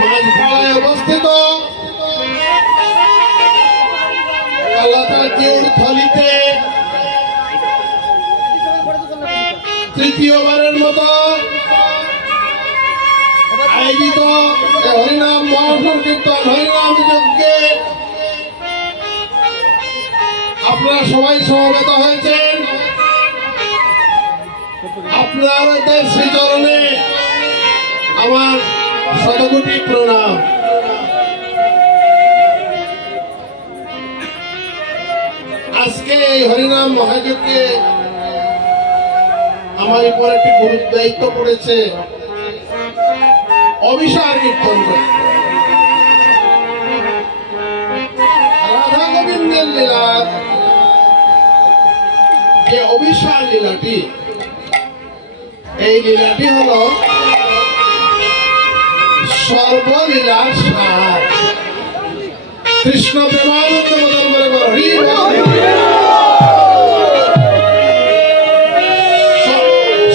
মাঝপাড়ায় অবস্থিত থলিতে তৃতীয়বারের মতো আয়োজিত হরিনাম মহাসংকীর্তন হরিনাম যজ্ঞে আপনারা সবাই সমবেত হয়েছেন। আপনাদের শ্রীচরণে আমার শতকোটি প্রণাম। আজকে এই হরিনাম মহাযজ্ঞে আমার উপর একটি গুরুত্ব দায়িত্ব পড়েছে অভিসার কীর্তন করে। রাধা গোবিন্দের লীলার যে অভিসার লীলাটি, এই লীলাটি হল সর্বলীলার সার। কৃষ্ণ প্রেমানন্দ মদন বলে হরি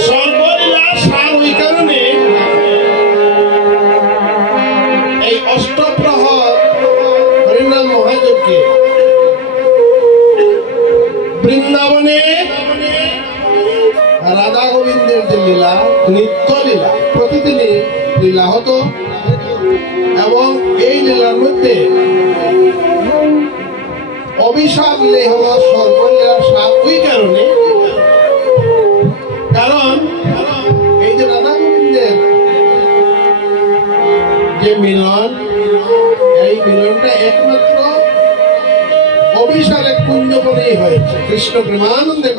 সর্বলীলার সার। ওই কারণে এই অষ্টপ্রহর হরিনাম মহাযজ্ঞে বৃন্দাবনে রাধা গোবিন্দের যে লীলা, নিত্য লীলা, প্রতিদিনই লীলা হতো এবং এই লীলার মধ্যে অভিশাপ হল সর্বলীলার সাপ। ওই কারণে কারণ এই যে রাধা গোবিন্দের যে মিলন, এই মিলনটা একমাত্র অভিসারের কুঞ্জবনেই হয়েছে। কৃষ্ণ প্রেমানন্দে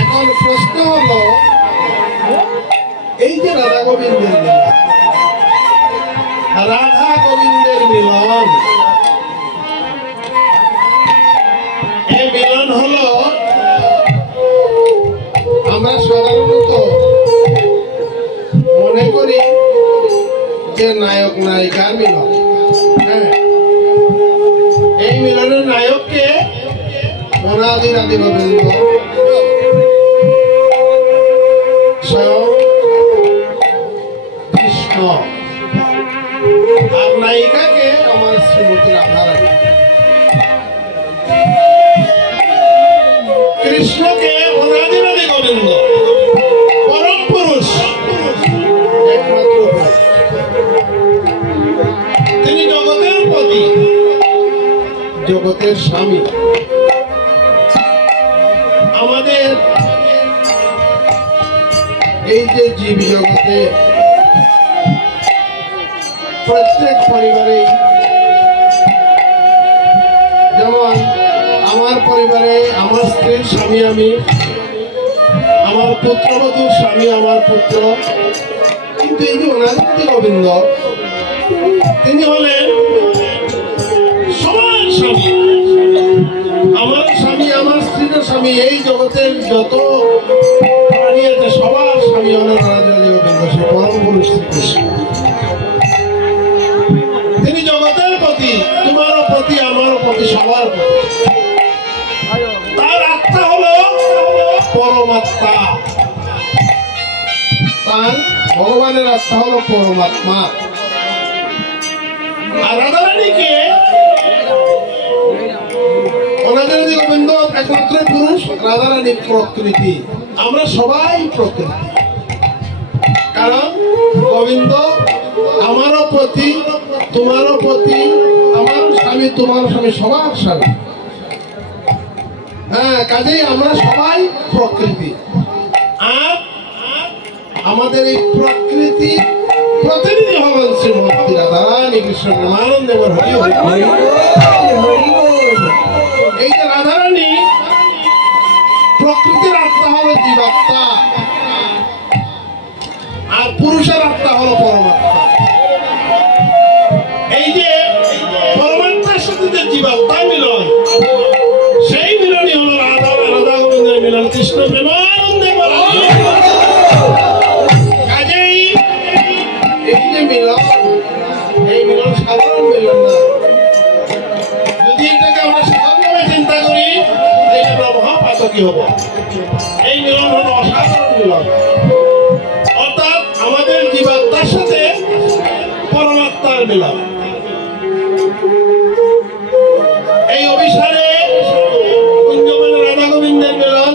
এখন প্রশ্ন হলো, এই যে রাধা গোবিন্দের মিলন, রাধা গোবিন্দের মিলন, এই মিলন হলো আমরা সাধারণত মনে করি যে নায়ক নায়িকার মিলন। এই মিলনের নায়ককে অনাদি রাধা গোবিন্দ স্বয়ং কৃষ্ণ, আর নায়িকাকে আমার শ্রীমতী রাধারানী। কৃষ্ণকে অনাদি রাধা গোবিন্দ পরম পুরুষ, একমাত্র তিনি জগতের পতি, জগতের স্বামী। আমাদের এই যে জীব জগতে প্রত্যেক পরিবারে, যেমন আমার পরিবারে আমার স্ত্রীর স্বামী আমি, আমার পুত্রবধূর স্বামী আমার পুত্র, কিন্তু এই যে অনাদি গোবিন্দ তিনি হলেন সমান স্বামী। আমার স্বামী, আমার স্ত্রীর স্বামী, এই জগতের যত প্রাণী আছে সবার স্বামী হলেন রাধা গোবিন্দ, সে পরম পুরুষ শ্রীকৃষ্ণ। তিনি জগতের প্রতি, তোমারও প্রতি, আমারও প্রতি, সবার প্রতি। তার আত্মা হলো পরমাত্মা, তার ভগবানের আত্মা হলো পরমাত্মা। আর রাধারানীকে অনাদি গোবিন্দ একমাত্র পুরুষ, রাধারানী প্রকৃতি। আমরা সবাই প্রকৃতি, কারণ গোবিন্দ আমারও প্রতি, তোমারও প্রতি, আমার স্বামী তোমার স্বামী, সবার স্বামী। হ্যাঁ, কাজেই আমরা সবাই প্রকৃতি। আর আমাদের এই প্রকৃতি প্রতিনিধি হলেন শ্রীমতী রাধারানী। কৃষ্ণ প্রেমানন্দে হরি হরি। এই যে রাধারানী, প্রকৃতির আত্মা হলো জীবাত্মা, আর পুরুষের আত্মা হলো পরমাত্মা। এই যে পরমাত্মার সাথে যে জীবাত্মা মিলন, সেই মিলনই হলো রাধা গোবিন্দের মিলন। কৃষ্ণ প্রেমানন্দে কাজেই এই যে মিলন, এই মিলন সাধারণ মিলন না। যদি এটাকে আমরা সাধারণভাবে চিন্তা করি, তাহলে আমরা মহাপাতকী হব। এই মিলন হলো অসাধারণ মিলন, অর্থাৎ আমাদের জীবাত্মার সাথে পরমাত্মার মিলন। এই অভিসারে কুঞ্জবনে রাধা গোবিন্দের মিলন,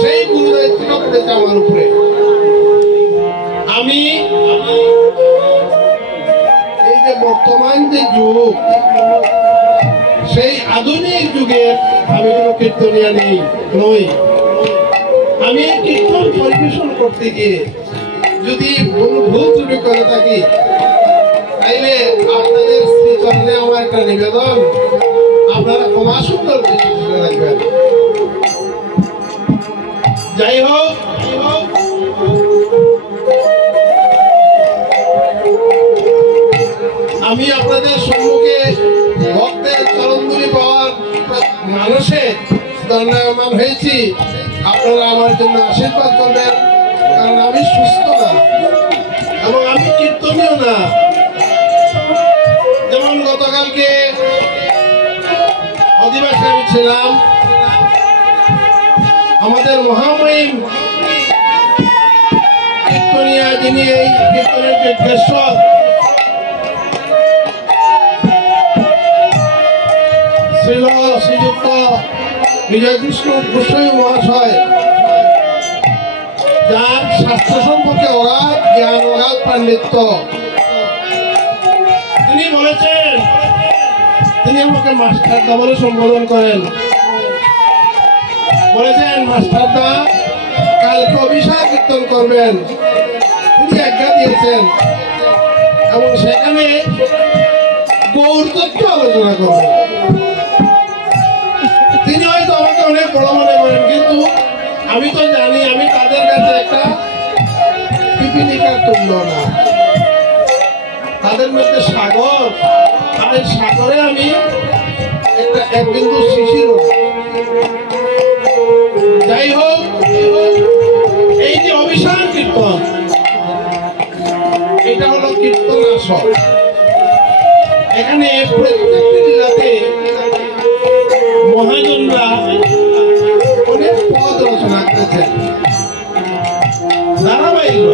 সেই গুরু দায়িত্বটা পড়েছে আমার উপরে। আমি এই যে বর্তমান যে যুগ, সেই আধুনিক যুগের আমি কোনো কীর্তনিয়া নই। আমি কীর্তন পরিবেশন করতে গিয়ে যদি কোনো ভুল ত্রুটি করে থাকি, তাইলে আপনাদের শ্রীচরণে আমার একটা নিবেদন, আপনারা ক্ষমা সুন্দর দৃষ্টিতে রাখবেন। যাই হোক, আমি আপনাদের সম্মুখে ভক্তের চরণধুলি পাওয়ার মানুষে দণ্ডায়মান হয়েছি। আপনারা আমার জন্য আশীর্বাদ করবেন, কারণ আমি সুস্থ না এবং আমি কীর্তনীয় না। যেমন গতকালকে অধিবাসে আমি ছিলাম, আমাদের মহামহিম কীর্তনিয়া, যিনি এই কীর্তনের যজ্ঞেশ্বর, শ্রীযুক্ত বিজয় কৃষ্ণ গোস্বামী মহাশয়, যার শাস্ত্র সম্পর্কে অগাধ জ্ঞান, অগাধ পাণ্ডিত্য, তিনি বলেছেন, তিনি আমাকে মাস্টারদা বলে সম্বোধন করেন। বলেছেন, মাস্টারদা কালকে অভিষেক কীর্তন করবেন। তিনি আজ্ঞা দিয়েছেন এবং সেখানে গৌর তত্ত্ব আলোচনা করবেন। তিনি হয়তো আমাকে অনেক বড় মনে করেন, কিন্তু আমি তো জানি আমি তাদের কাছে একটা পিপিলিকার তুল্য না। তাদের মধ্যে সাগর, তাদের সাগরে আমি এক বিন্দু শিশির। যাই হোক, এই যে অভিসার কীর্তন, এটা হলো কীর্তন আসর। এখানে প্রত্যেকটি লীলাতে মহাজনরা অনেক পদ রচনা করেছেন ধারাবাহিক।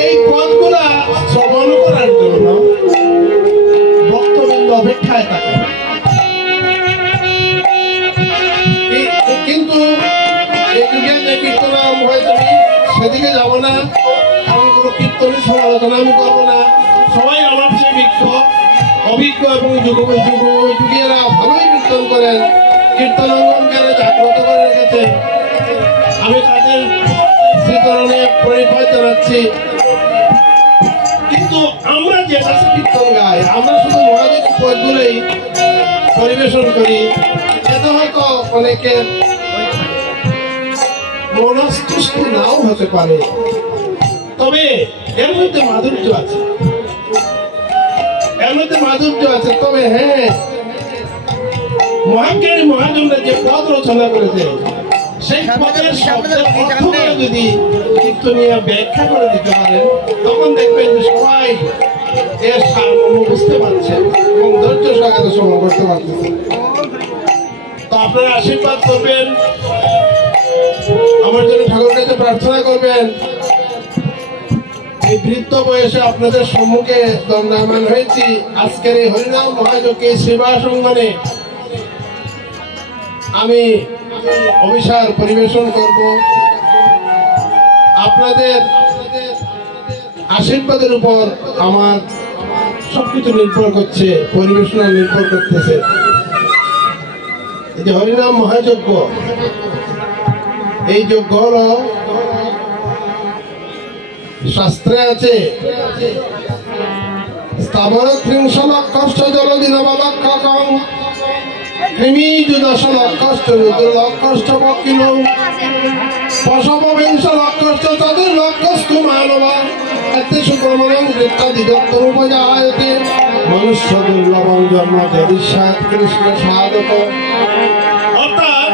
এই পদগুলা শ্রবণ করার জন্য ভক্তবৃন্দ অপেক্ষায় থাকে, কিন্তু এই যুগে যে কীর্তন আরম্ভ হয়েছে, সেদিকে যাব না, কারণ কোনো কীর্তনের সমালোচনা আমি করবো না। সবাই আমার চেয়ে অভিজ্ঞ এবং যুগীরা ভালোই কীর্তন করেন, কীর্তনাঙ্গনকে জাগ্রত করে রেখেছেন। আমি তাদের শ্রীচরণে পরিচয় জানাচ্ছি। কিন্তু আমরা যেটা কীর্তন গাই, আমরা শুধু মহাদেব পদগুলোই পরিবেশন করি, এতে হয়তো অনেকের মনস্তুষ্ট নাও হতে পারে, তবে এর মধ্যে মাধুর্য আছে, এর মধ্যে মাধুর্য আছে। তবে হ্যাঁ, মহাজ্ঞানী মহাজনরা যে পদ রচনা করেছে, সেই পদের শব্দের অর্থগুলো যদি কীর্তনীয় ব্যাখ্যা করে দিতে পারেন, তখন দেখবেন যে সবাই এর সারমর্ম বুঝতে পারছে এবং ধৈর্য সহকারে শ্রবণ করতে পারতেছে। তো আপনারা আশীর্বাদ করবেন, আমার জন্য ঠাকুরের কাছে প্রার্থনা করবেন। এই বৃদ্ধ বয়সে আপনাদের সম্মুখে দণ্ডায়মান হয়েছি। আজকের এই হরিনাম মহাযজ্ঞে সেবা সঙ্গনে আমি অভিসার পরিবেশন করব। আপনাদের আশীর্বাদের উপর আমার সবকিছু নির্ভর করছে, পরিবেশনা নির্ভর করতেছে। এই যে হরিনাম মহাযজ্ঞ, এই যজ্ঞ হলো শাস্ত্রে আছে, স্থাবর ত্রিংশ লক্ষশ্চ জলদিনবলক্ষকং কৃমিযু দশ লক্ষশ্চ রুদ্রলক্ষশ্চ পক্ষিণৌ পশববিংশ লক্ষশ্চ চতুর্লক্ষস্তু মানবা এতেষু প্রমাণং কৃত্যাদিদত্তমুপজায়তে মনুষ্য দুর্লভং জন্ম যদিষ্যাৎ কৃষ্ণ সাধক। অর্থাৎ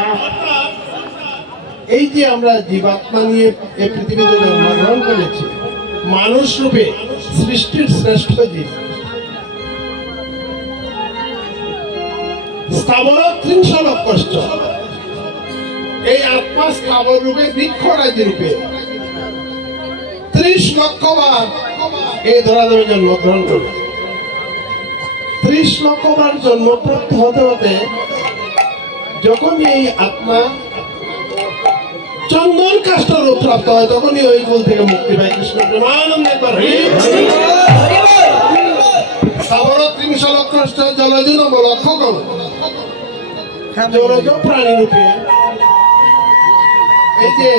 এই যে আমরা জীবাত্মা নিয়ে এই পৃথিবীতে জন্মগ্রহণ করেছি, মানুষ রূপে সৃষ্টির শ্রেষ্ঠ জীব, স্থাবর ত্রিংশলক কষ্ট, এই আত্মা স্থাবর রূপে বৃক্ষরাজি রূপে 30 লক্ষ বার এই ধরাধামে জন্মগ্রহণ করবে। 30 লক্ষ বার জন্মপ্রাপ্ত হতে হতে যখন এই আত্মা চন্দন কাষ্ঠ রূপ প্রাপ্ত হয়, তখনই ওই কুল থেকে মুক্তি পায়। কৃষ্ণ প্রেমানন্দে স্থাবর ত্রিংশলক কষ্ট জলজ লক্ষ্য করো, জলজ প্রাণী রূপে এই যে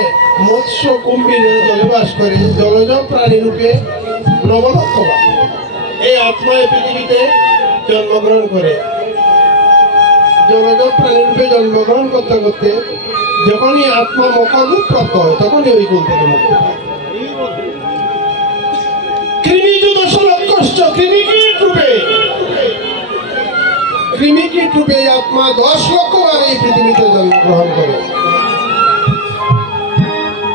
মৎস্য কুম্ভীরের জলে বাস করে, জলজ প্রাণী রূপে 9 লক্ষ বার এই আত্মা পৃথিবীতে জন্মগ্রহণ করে। জলজ প্রাণী রূপে জন্মগ্রহণ করতে করতে যখনই আত্মা মকর রূপ প্রাপ্ত হয়, তখনই ওই কুল থেকে মুক্তি পায়। কৃমিযুত 10 লক্ষ কৃমিকীট রূপে, কৃমিকীট রূপে এই আত্মা 10 লক্ষ বার এই পৃথিবীতে জন্মগ্রহণ করে।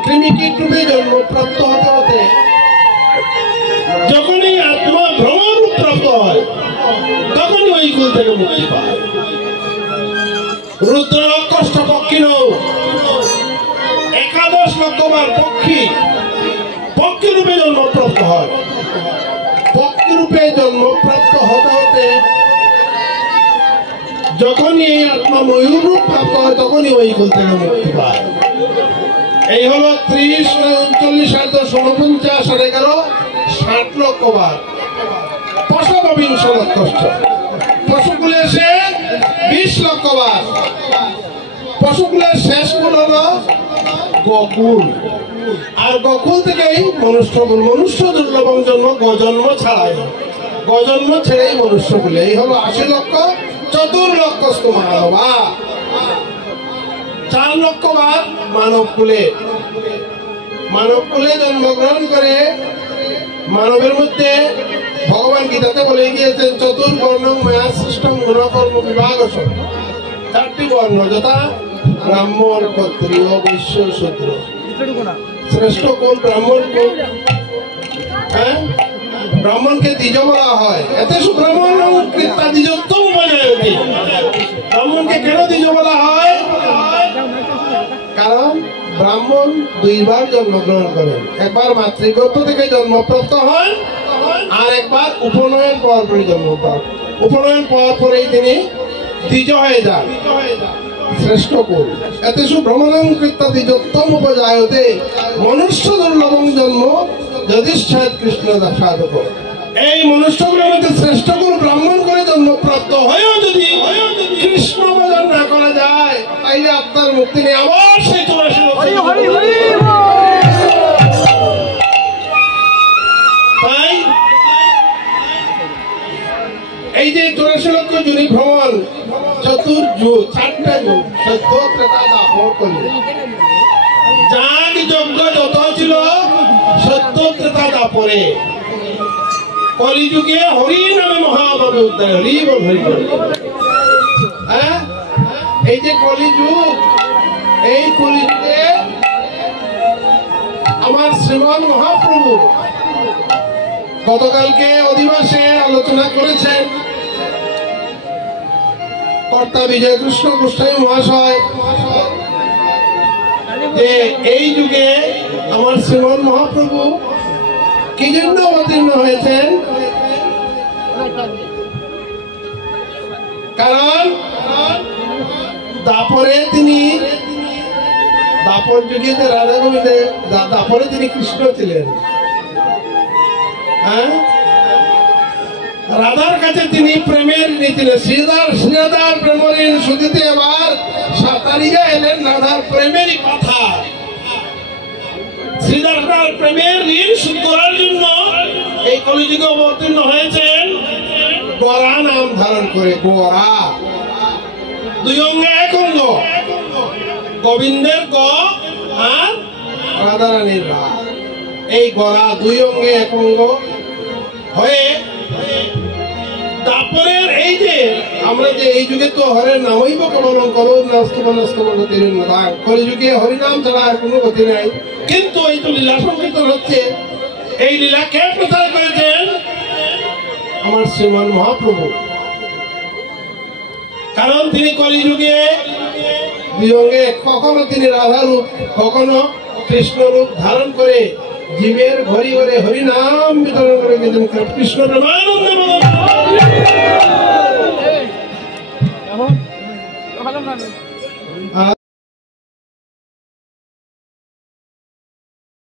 কৃমিকীট রূপে জন্মপ্রাপ্ত হতে হতে যখনই আত্মা ভ্রমরূপ প্রাপ্ত হয়, তখনই ওই কুল থেকে মুক্তি পায়। রুদ্র লক্ষ পক্ষীর 11 লক্ষ বার পক্ষী রূপে জন্মপ্রাপ্ত হয়। পক্ষী রূপে জন্মপ্রাপ্ত হতে হতে যখনই এই আত্মা ময়ূর রূপ প্রাপ্ত হয়, তখনই ওই কুল থেকে মুক্তি পায়। এই হলো 30, 39, 10, 49, 11, 60 লক্ষ বার। 25 লক্ষ পশুকুলে এসে 20 লক্ষ বার। পশুকুলের শেষ কুল হলো গোকুল, আর গোকুল থেকেই মনুষ্য দুর্লভম জন্ম, গজন্ম ছেড়েই মনুষ্য কুলে। এই হলো 80 লক্ষ 4 লক্ষ মানবা, 4 লক্ষ বার মানব কুলে জন্মগ্রহণ করে। মানবের মধ্যে ভগবান গীতাতে বলে গিয়েছেন, চতুর্বর্ণ মায়া সৃষ্টম গুণকর্ম বিভাগ, 4টি বর্ণ, যথা ব্রাহ্মণ, ক্ষত্রিয়, বৈশ্য, শূদ্র। শ্রেষ্ঠ কুল ব্রাহ্মণ কুল। ব্রাহ্মণকে দ্বিজ বলা হয়, এতে সুব্রাহ্মণ কৃত্তা দ্বিজোত্তম উপজায়তি। ব্রাহ্মণকে কেন দ্বিজ বলা হয়? কারণ ব্রাহ্মণ 2 বার জন্মগ্রহণ করেন। একবার মাতৃগর্ভ থেকে জন্মপ্রাপ্ত হয়, আর একবার উপনয়ন পাওয়ার পরে জন্মপ্রাপ্ত। উপনয়ন পাওয়ার পরেই তিনি দ্বিজ হয়ে যান, শ্রেষ্ঠ কুল। এতে সুব্রাহ্মণং কৃত্তা দ্বিজোত্তম উপজায়তে, মনুষ্য দুর্লভং জন্ম যদিচ্ছেদ কৃষ্ণ সাধক। এই মনুষ্যগুলোর মধ্যে শ্রেষ্ঠ কুল ব্রাহ্মণ করে জন্মপ্রাপ্ত হয়েও যদি কৃষ্ণ ভজন না করা যায়, তাইলে আত্মার মুক্তি নেই। আবার সেই 84 তাই এই যে 84 লক্ষ জুনি ভ্রমণ, 4টা যুগ, সত্য, ত্রেতা, দাপর, কলি। যাগ যজ্ঞ যত ছিল সত্য, ত্রেতা, দাপরে, কলিযুগে হরি নামে মহাভাবে উদ্ধার। হরি বল, হরি বল। এই যে কলিযুগ, এই কলিযুগে আমার শ্রীমান মহাপ্রভু গতকালকে অধিবাসে আলোচনা করেছেন। কর্তা বিজয় কৃষ্ণ গোস্বামী মহাশয় যে এই যুগে আমার শ্রীমান মহাপ্রভু কি জন্য অবতীর্ণ হয়েছেন? কারণ দাপরে তিনি, দাপর যুগে রাধা গোবিন্দে, দাপরে তিনি কৃষ্ণ ছিলেন। রাধার কাছে তিনি প্রেমের নীতি, শ্রীরাধার প্রেমের ঋণ শুধিতে এবার সাতারিয়া এলেন রাধার প্রেমেরই কথা। শ্রীরাধার প্রেমের ঋণ শোধ করার জন্য এই কলিযুগে অবতীর্ণ হয়েছেন, গরা নাম ধারণ করে। গরা 2 অঙ্গে 1 অঙ্গ, গোবিন্দের গ আর রাধারানীর রা। এই গরা 2 অঙ্গে 1 অঙ্গ হয়ে তারপরের এই যে আমরা যে এই যুগে তো হরের নামইব কেবলম কলো কলিযুগে হরিনাম ছাড়া আর কোনো গতি নাই। কিন্তু এই তো লীলা সংকীর্তন হচ্ছে, এই লীলা কে প্রচার করেছেন? আমার শ্রীমান মহাপ্রভু। কারণ তিনি কলিযুগে দুই অঙ্গে, কখনো তিনি রাধা রূপ, কখনো কৃষ্ণ রূপ ধারণ করে জীবের ঘরে ঘরে হরিনাম বিতরণ করে গেছেন। কৃষ্ণ প্রেমানন্দে